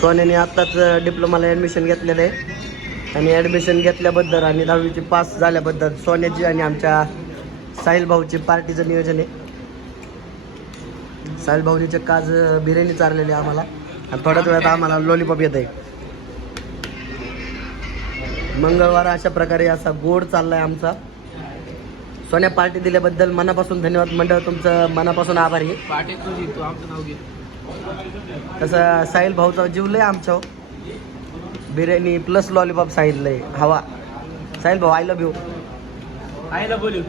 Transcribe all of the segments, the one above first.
सोन्याने आत्ताच डिप्लोमाला ॲडमिशन घेतलेलं आहे. आणि ॲडमिशन घेतल्याबद्दल आणि दहावीची पास झाल्याबद्दल सोन्याची आणि आमच्या साहिल भाऊची पार्टीचं नियोजन आहे. साहिल भाऊनीचे काज बिर्याणी चारलेली आहे आम्हाला. आणि थोड्याच वेळात आम्हाला लॉलीपॉप येत आहे मंगळवार अशा प्रकारे असा गोड चाललाय आमचा. सोन्या पार्टी दिल्याबद्दल मनापासून धन्यवाद. मंडळ तुमचं मनापासून आभारी पार्टी तुझी तू आमचं नाव घे. तसं साहिल भाऊचा जीव लय आमच्या हो. बिर्याणी प्लस लॉलीपॉप सांगितलंय हवा. साहिल भाऊ आय लव्ह यू आईला बोलू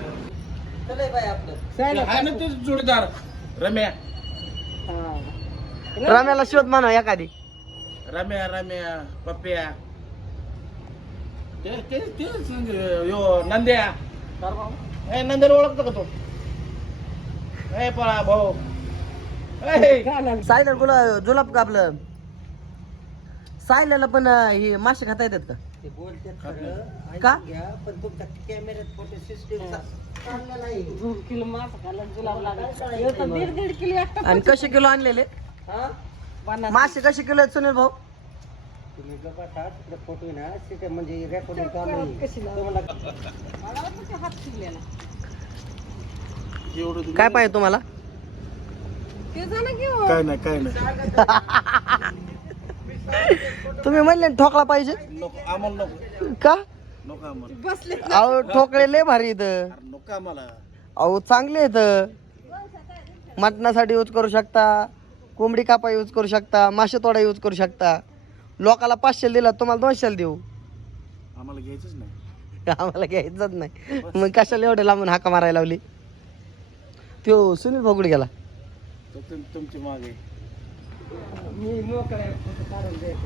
आहे ना ते जोडीदार रम्या. रम्याला शोध म्हणा एखादी. रम्या रम्या पप्प्या. ते ते तेच यो नंद्या. ए नंद्याला ओळखतो का तो? ए पळा भाऊ. ए! साहिल गुला जुलाब का आपलं? साहिलला पण हे मासे खाता येतात का? ते बोलतात खरं का? ऐकून घ्या पण तुमच्या कॅमेऱ्यात फोटो सिस्टीम दीड दीड किलो एकटा आणि कसे किलो आणलेले? पन्नास मासे कसे किलो आहेत सुनील भाऊ? तुम्ही तिकडे फोटो ना तिथे म्हणजे रेकॉर्डिंग कशी लावली? तुम्हाला मला वाटलं ते हात शिरलेला. एवढं तुम्ही- काय पाहिजे तुम्हाला? ते झालं की हो. काय नाही काय नाही. तुम्ही म्हणले ना ठोकळा पाहिजे. नको आम्हाला नको. का? नको आम्हाला. बसले अहो ठोकळे लय भारी इथं अरे नको आम्हाला. अहो चांगले आहेत. मटणासाठी यूज करू शकता कोंबडी कापा यूज करू शकता मासे तोडा यूज करू शकता. लोकाला पाचशे दिला तुम्हाला दोनशे देऊ. आम्हाला घ्यायचंच नाही. आम्हाला घ्यायचंच नाही. मग कशाला एवढे लांबून हाका मारायला लावली? त्यो सुनील भोगडे गेला. तुमची मागे. आहे.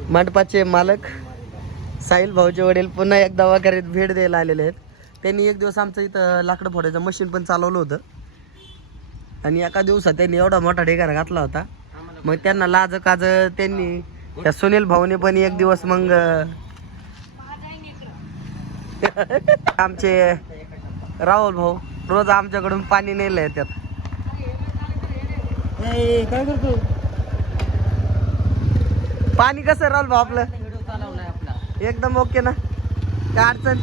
मंडपाचे मालक साहिल भाऊचे वडील पुन्हा एकदा वगैरे भेट द्यायला आलेले आहेत. त्यांनी एक दिवस आमचं इथं लाकडं फोडायचं मशीन पण चालवलं होतं. आणि एका दिवसात त्यांनी एवढा मोठा ढेगारा घातला होता. मग त्यांना लाज काज त्यांनी त्या सुनील भाऊने पण एक दिवस मग आमचे राहुल भाऊ रोज आमच्याकडून पाणी नेलंय त्यात. काय करतो? पाणी कसं राहुल भाऊ आपलं? व्हिडिओ चालवलाय आपला. एकदम ओके ना? काय अडचण?